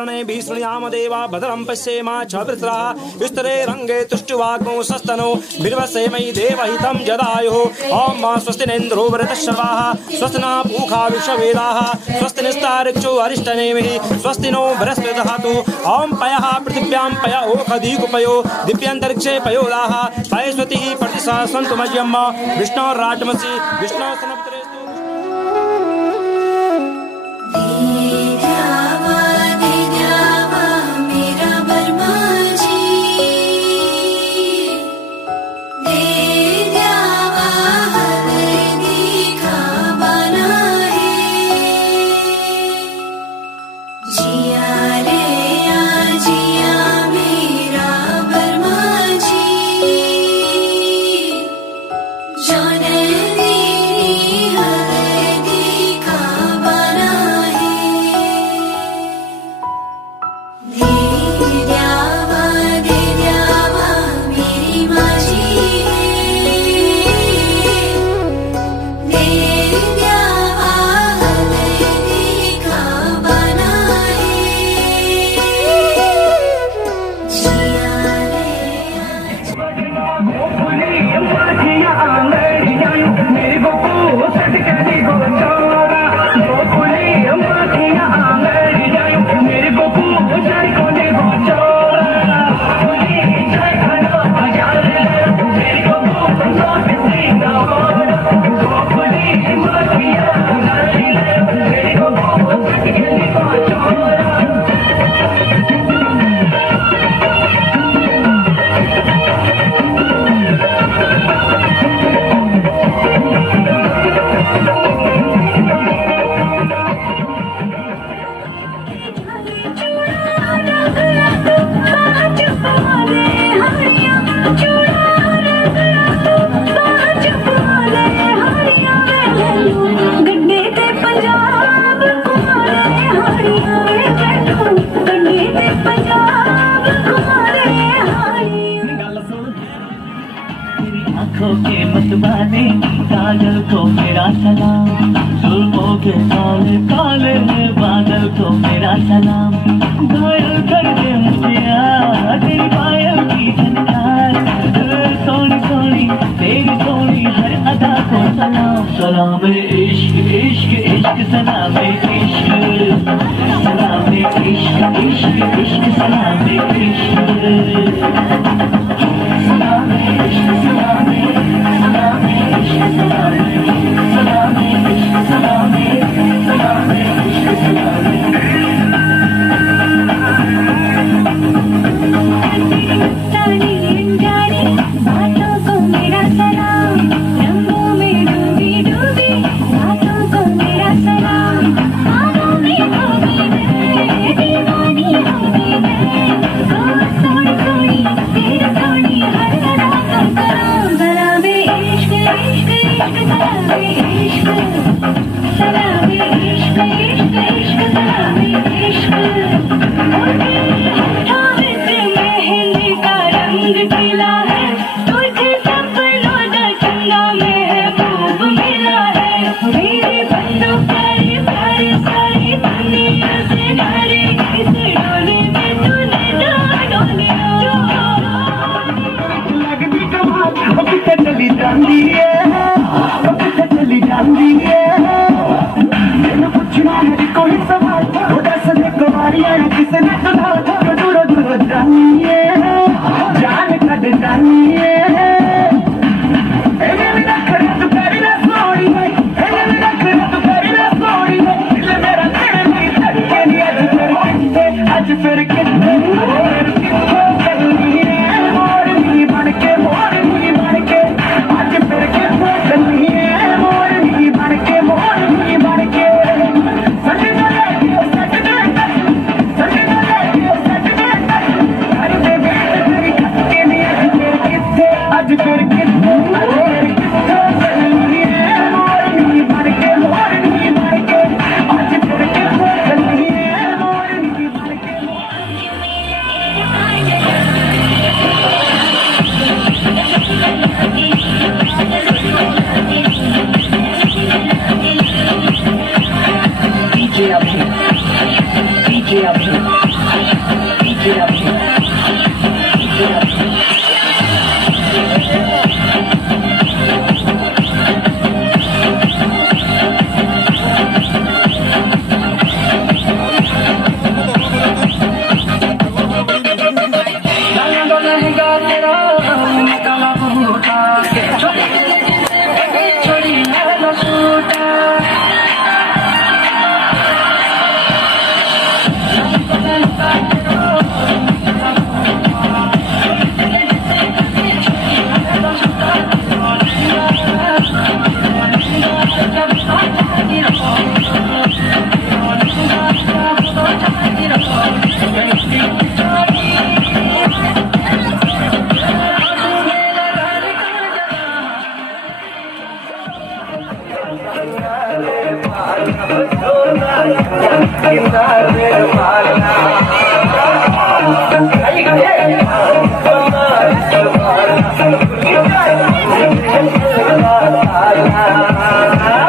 कर्णेभिः शृणुयाम देवा भद्रं पश्येम क्षभिस्राः स्तरे रङ्गे तुष्टुवाग्मो सस्तनो बिर्वसेमयि देवहितं जदायुः ॐ स्वस्ति न इन्द्रो वृतश्रवाः स्वस्ति न पूषा विश्ववेदाः स्वस्ति निस्तारिक्षो अरिष्टनेमिः स्वस्ति नो बृहस्पतिर्दधातु ॐ पयः पृथिव्यां पय ओखदीकुपयो दिव्यान्तरिक्षे पयोदाः पयस्वतिः प्रतिशा सन्तु मह्यं विष्णोर्राजमसि विष्णोः समभितरेस्तु। मतवाने काजल को मेरा सलाम, जुल्फों के काले काले बादल को मेरा सलाम। घायल कर दे मुझे तेरी पायल की झनकार, सोनी सोनी तेरी सोनी हर अदा को सलाम। सलाम इश्क इश्क इश्क सलाम इश्क, सलाम इश्क इश्क इश्क सलाम इश्क। चली जाती है, चली जाती है।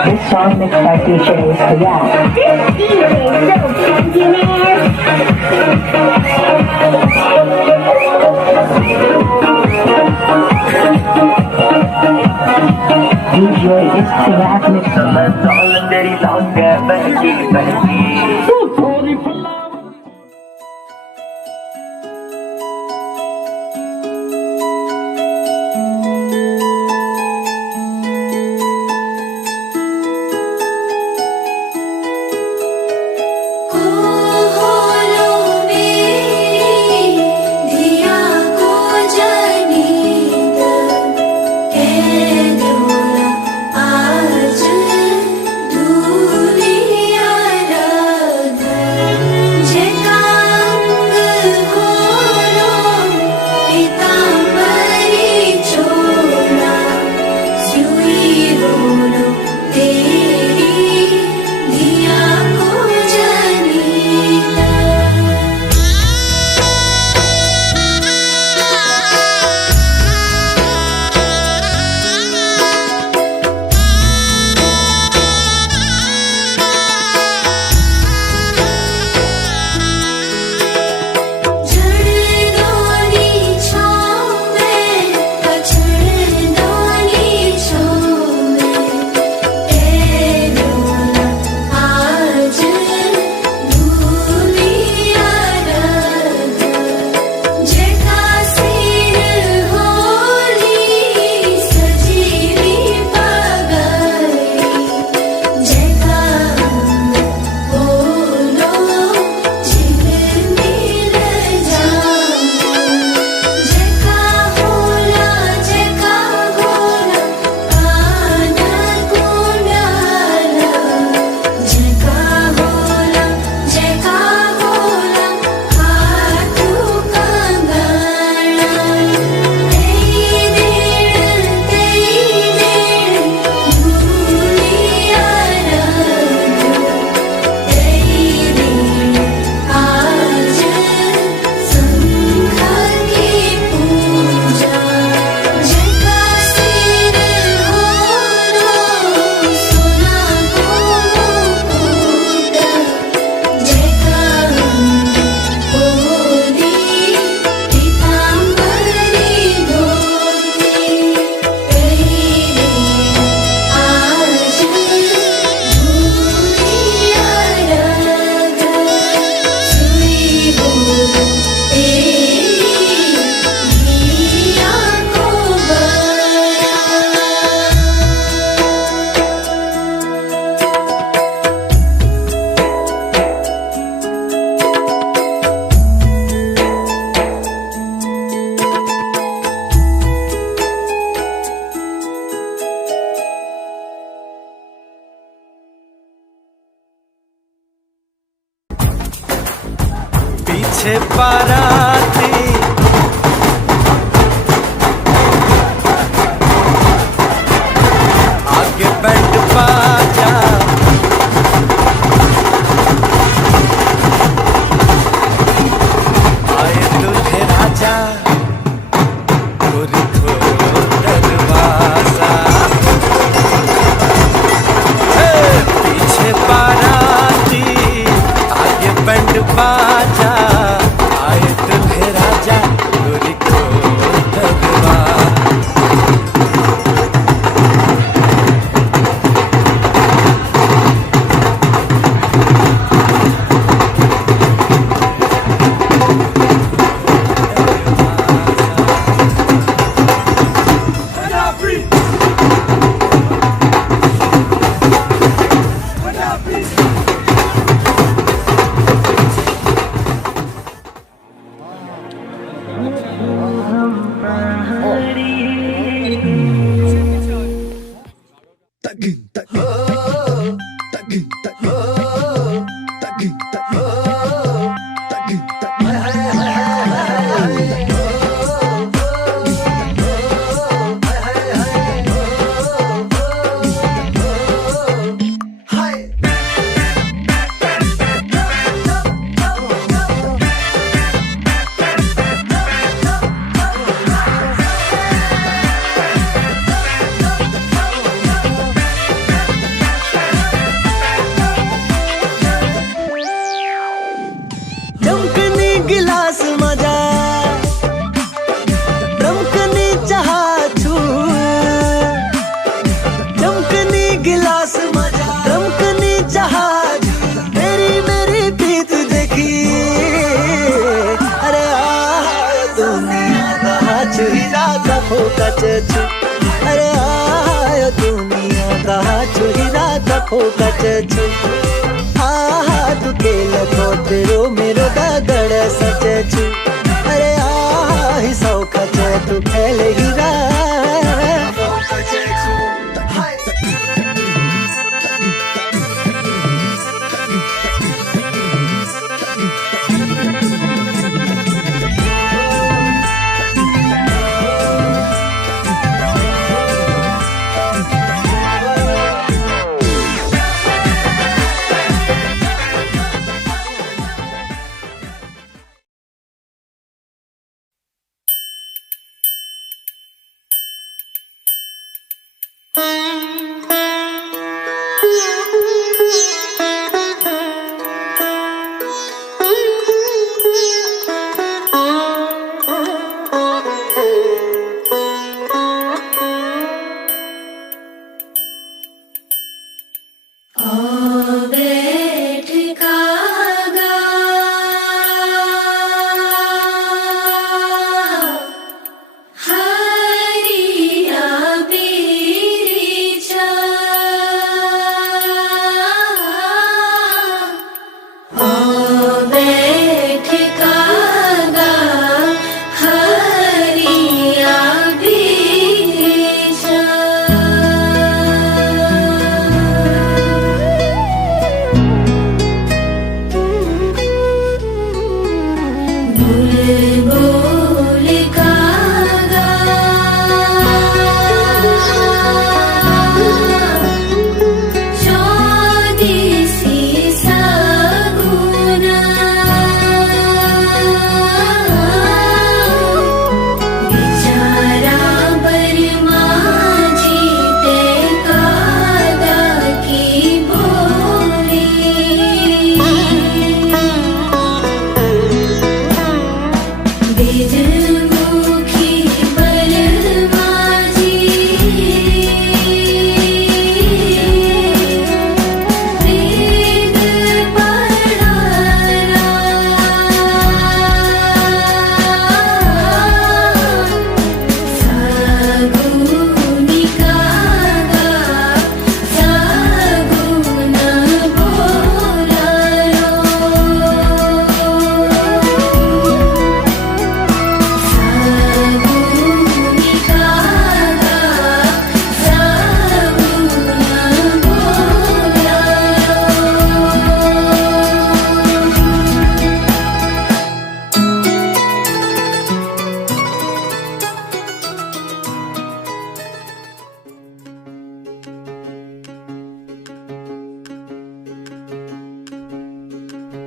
This song mixed by DJ Sayat. This DJ is Sayat mixed. पीछे बाराती आगे बैंड बाजा आए दूल्हे राजा गोरी खोलो दरवाजा पीछे बाराती आगे बैंड बाजा आए दूल्हे राजा गोरी खोलो दरवाजा काचे छु अरे आयो दुनिया कहा छु हीरा दफो काचे छु तू तेल को तेरो मेरो दागड़ सचे छु अरे ही सौ खचे तू खेल हीरा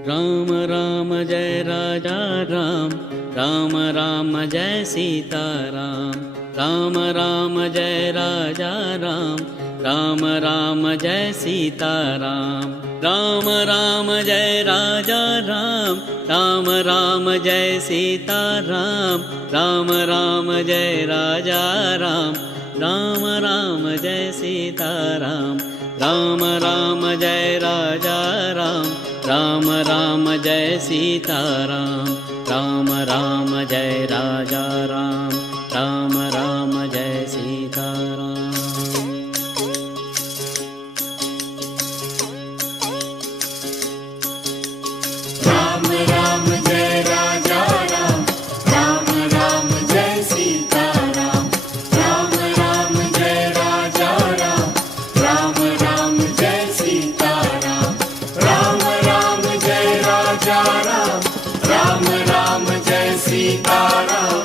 राम राम जय राजा राम, राम राम जय सीता राम, राम राम जय राजा राम, राम राम जय सीता राम, राम राम जय राजा राम, राम राम जय सीता राम, राम राम जय राजा राम, राम राम जय सीता राम, राम राम जय राजा राम, राम राम जय सीता राम, राम राम जय राजा राम, राम राम जय सीता राम। राम राम जय राजा राम, राम राम जय सीता राम, राम राम जय राजा राम, राम राम जय सीता राम, राम राम जय राजा राम, राम राम जय सीता राम,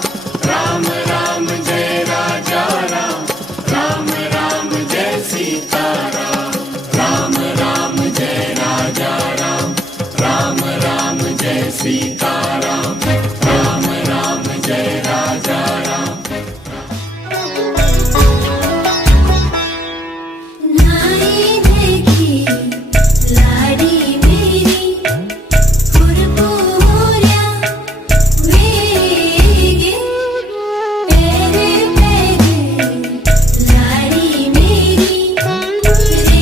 राम राम जय राजा राम, राम राम जय सीता राम, राम राम जय राजा राम, राम राम जय सीता राम, राम राम जय राजा राम। नाई देखी लाडी मेरी पुरपुऱ्या वेगे पेरे पेरे लाडी मेरी रे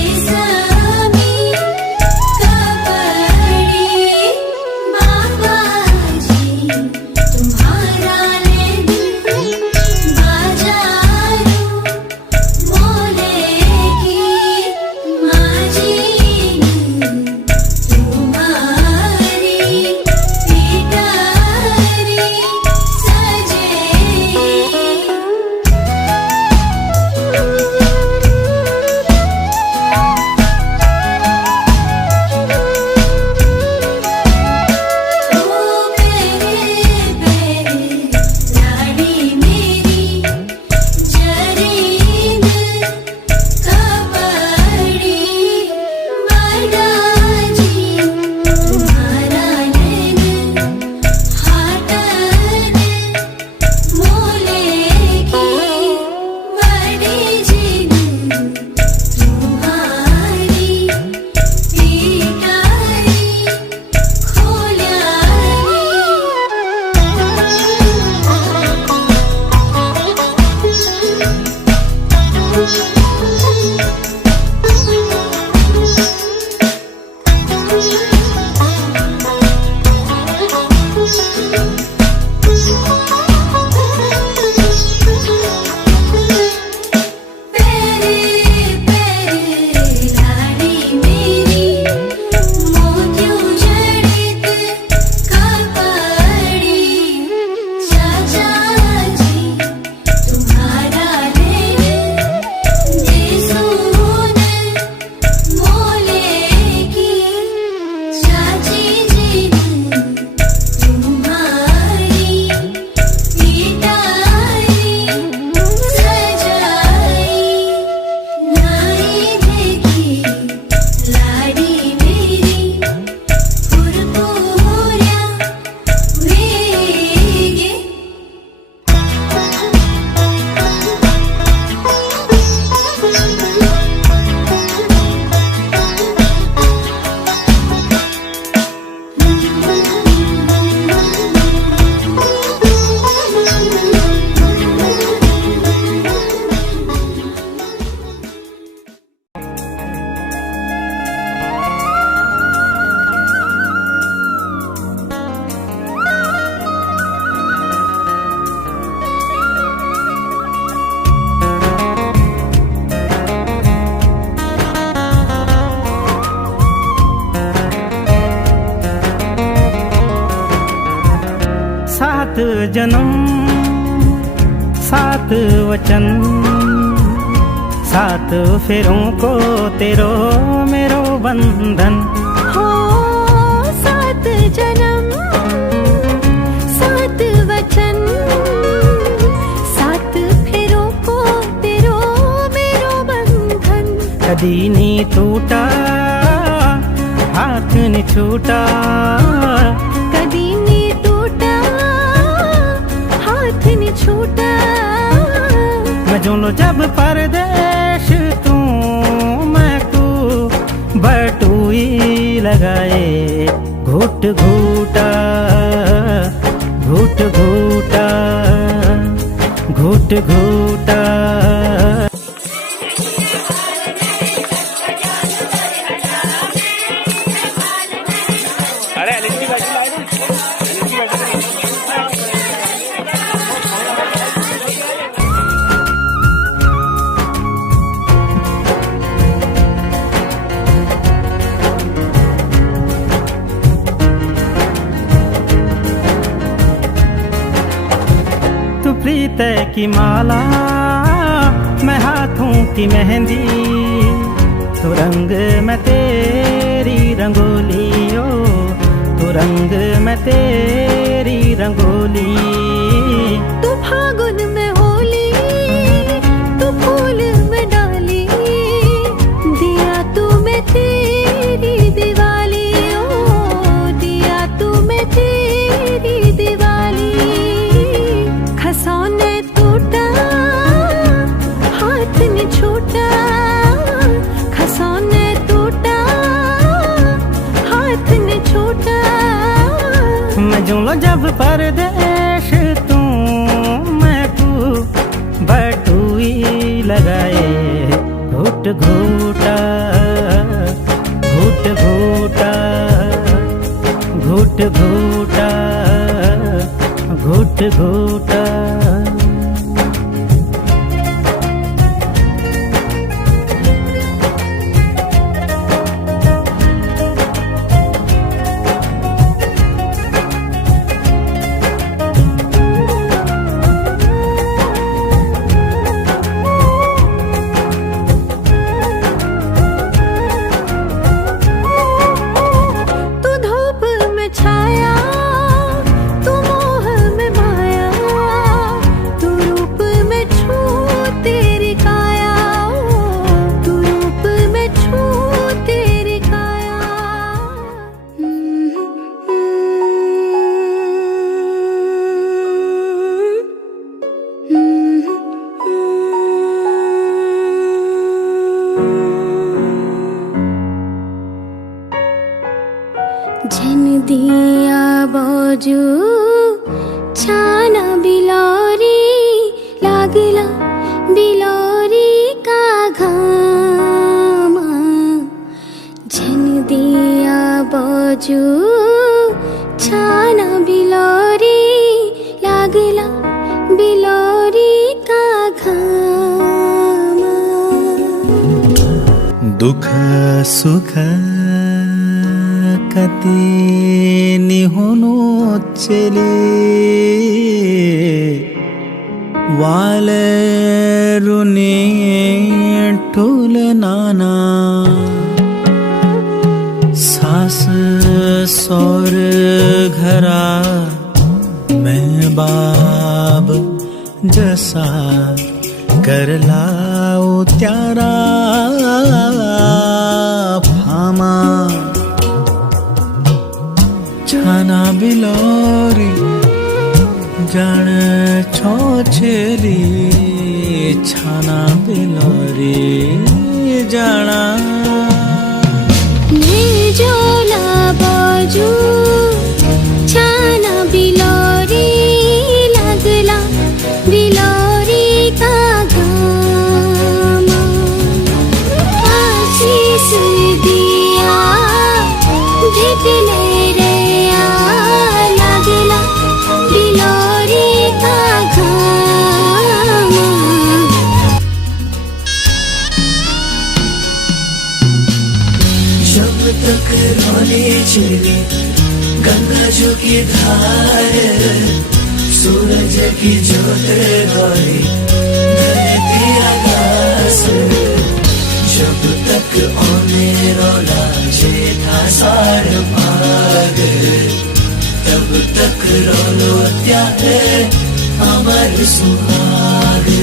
जन्म 7 वचन 7 फेरों को तेरो मेरो बंधन हो 7 जन्म 7 वचन 7 फेरों को तेरो मेरो बंधन कदी नहीं टूटा हाथ नहीं छूटा कदी नहीं टूटा हाथ नहीं छूटा मैं जो लो जब परदेश तू मैं को बटुई लगाए घुट घूटा घुट घूटा घुट घूटा प्रीत की माला मैं हाथों की मेहंदी तो रंग मैं तेरी रंगोली ओ तो रंग मैं तेरी रंगोली तू फागुन में होली तू फूल में डाली दिया तू मैं तेरी दिवाली ओ दिया तू मैं तेरी दिवाली खसौने टूटा हाथ ने छूटा खसौने टूटा हाथ ने छूटा मैं जो लो जब परदेश तू मैं को बटुई लगाए घुट घूटा घुट घूटा घुट घूटा घुट घूटा तू धूप में छाया तू मोह में माया तू रूप में छू तेरी काया तू रूप में छू तेरी काया झन दिया बाजू छाना बिलोरी लागला बिलोरी का घामा झन दिया बाजू छाना बिलोरी लागला बिलोरी का घामा दुख सुख कति निहुनु चले वाले रुने ठुल नाना सास सौर घरा मैं बाब जसा कर लाओ त्यारा फामा छाना बिलोरी जान छो छेली छाना बिलोरी जाना निर्जला बाजू छाना बिलोरी लागला बिलोरी का घामा आशीष दिया भेटले रे लागला बिलोरी का घामा जब तक रोने चले गंगा जो की धार सूरज की ज्योति रोई धरती आकाश जब तक ओने रोला जेठा साढ़ भाग तब तक रोलो त्यागे अमर सुहाग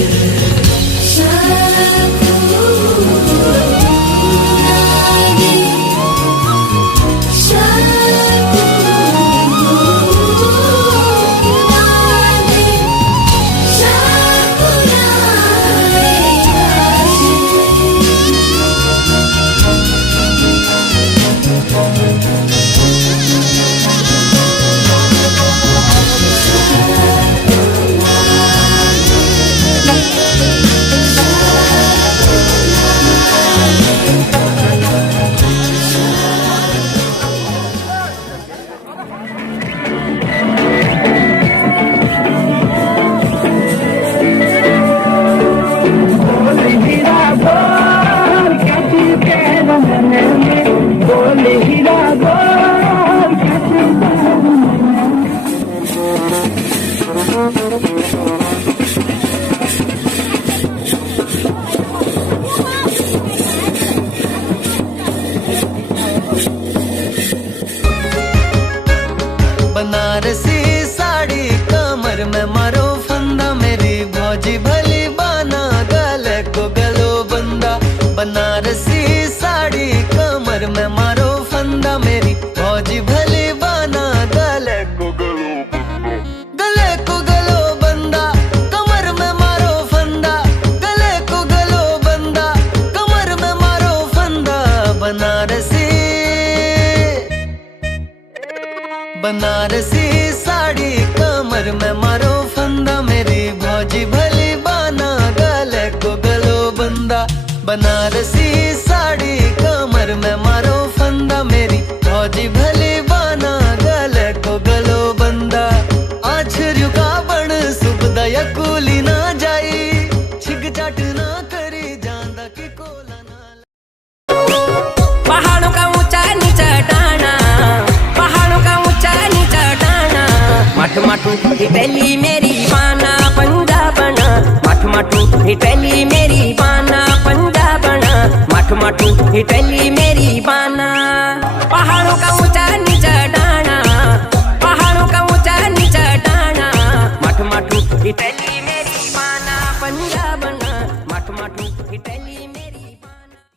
बनारसी साड़ी कमर में मारो फंदा मेरी भौजी भली बाना गले को गलो बंदा बनारसी साड़ी कमर में मारो फंदा मेरी भौजी भली बाना गले को गलो बंदा कमर में मारो फंदा गले को गलो बंदा कमर में मारो फंदा बनारसी साड़ी कमर में मारो फंदा मेरी भौजी भली बाना गले को गलो बंदा बनारसी साड़ी कमर में मारो फंदा मेरी भौजी भली बाना गले को गलो बंदा आछर्यु का बण सुबदा या कूली ना जाई छिग चाट ना करी जांदा की कोला ना पहाड़ों का ऊंचा नीचा डाना पहाड़ों का ऊंचा नीचा डाना मठ मठू हिटेली मेरी बाना पंजाबना मठ मठू हिटेली मेरी बाना पंजाबना मठ मठू हिटेली मेरी बाना पहाड़ों का ऊंचा नीचा डाना पहाड़ों का ऊंचा नीचा डाना मठ मठू हिटेली मेरी बाना पंजाबना मठ मठू हिटेली